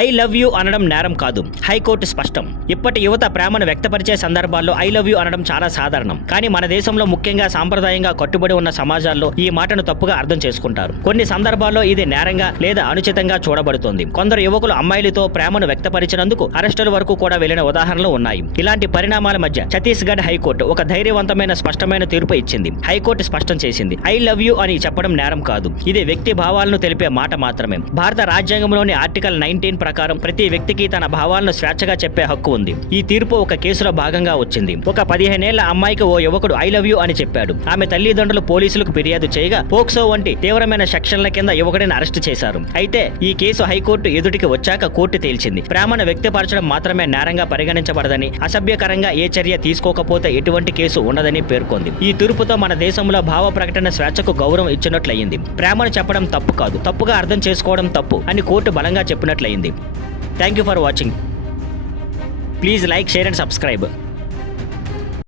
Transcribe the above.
I love you అనడం నేరం కాదు, హైకోర్టు స్పష్టం. ఇప్పటి యువత ప్రేమను వ్యక్తపరిచే సందర్భాల్లో ఐ లవ్ యూ అనడం చాలా సాధారణం. కానీ మన దేశంలో ముఖ్యంగా సాంప్రదాయంగా కట్టుబడి ఉన్న సమాజాల్లో ఈ మాటను తప్పుగా అర్థం చేసుకుంటారు. కొన్ని సందర్భాల్లో ఇది నేరంగా లేదా అనుచితంగా చూడబడుతోంది. కొందరు యువకులు అమ్మాయిలతో ప్రేమను వ్యక్తపరిచినందుకు అరెస్టుల వరకు కూడా వెళ్లిన ఉదాహరణలు ఉన్నాయి. ఇలాంటి పరిణామాల మధ్య ఛత్తీస్గఢ్ హైకోర్టు ఒక ధైర్యవంతమైన స్పష్టమైన తీర్పు ఇచ్చింది. హైకోర్టు స్పష్టం చేసింది, ఐ లవ్ యూ అని చెప్పడం నేరం కాదు, ఇది వ్యక్తి భావాలను తెలిపే మాట మాత్రమే. భారత రాజ్యాంగంలోని ఆర్టికల్ 19 ప్రకారం ప్రతి వ్యక్తికి తన భావాలను స్వేచ్ఛగా చెప్పే హక్కు ఉంది. ఈ తీర్పు ఒక కేసులో భాగంగా వచ్చింది. ఒక 15 ఏళ్ల అమ్మాయికి ఓ యువకుడు ఐ లవ్ యూ అని చెప్పాడు. ఆమె తల్లిదండ్రులు పోలీసులకు ఫిర్యాదు చేయగా పోక్సో వంటి తీవ్రమైన సెక్షన్ల కింద యువకుడిని అరెస్టు చేశారు. అయితే ఈ కేసు హైకోర్టు ఎదుటికి వచ్చాక కోర్టు తేల్చింది, ప్రేమను వ్యక్తపరచడం మాత్రమే నేరంగా పరిగణించబడదని, అసభ్యకరంగా ఏ చర్య తీసుకోకపోతే ఎటువంటి కేసు ఉండదని పేర్కొంది. ఈ తీర్పుతో మన దేశంలో భావ ప్రకటన స్వేచ్ఛకు గౌరవం ఇచ్చినట్లయింది. ప్రేమను చెప్పడం తప్పు కాదు, తప్పుగా అర్థం చేసుకోవడం తప్పు అని కోర్టు బలంగా చెప్పినట్లయింది. Thank you for watching. Please like, share and subscribe.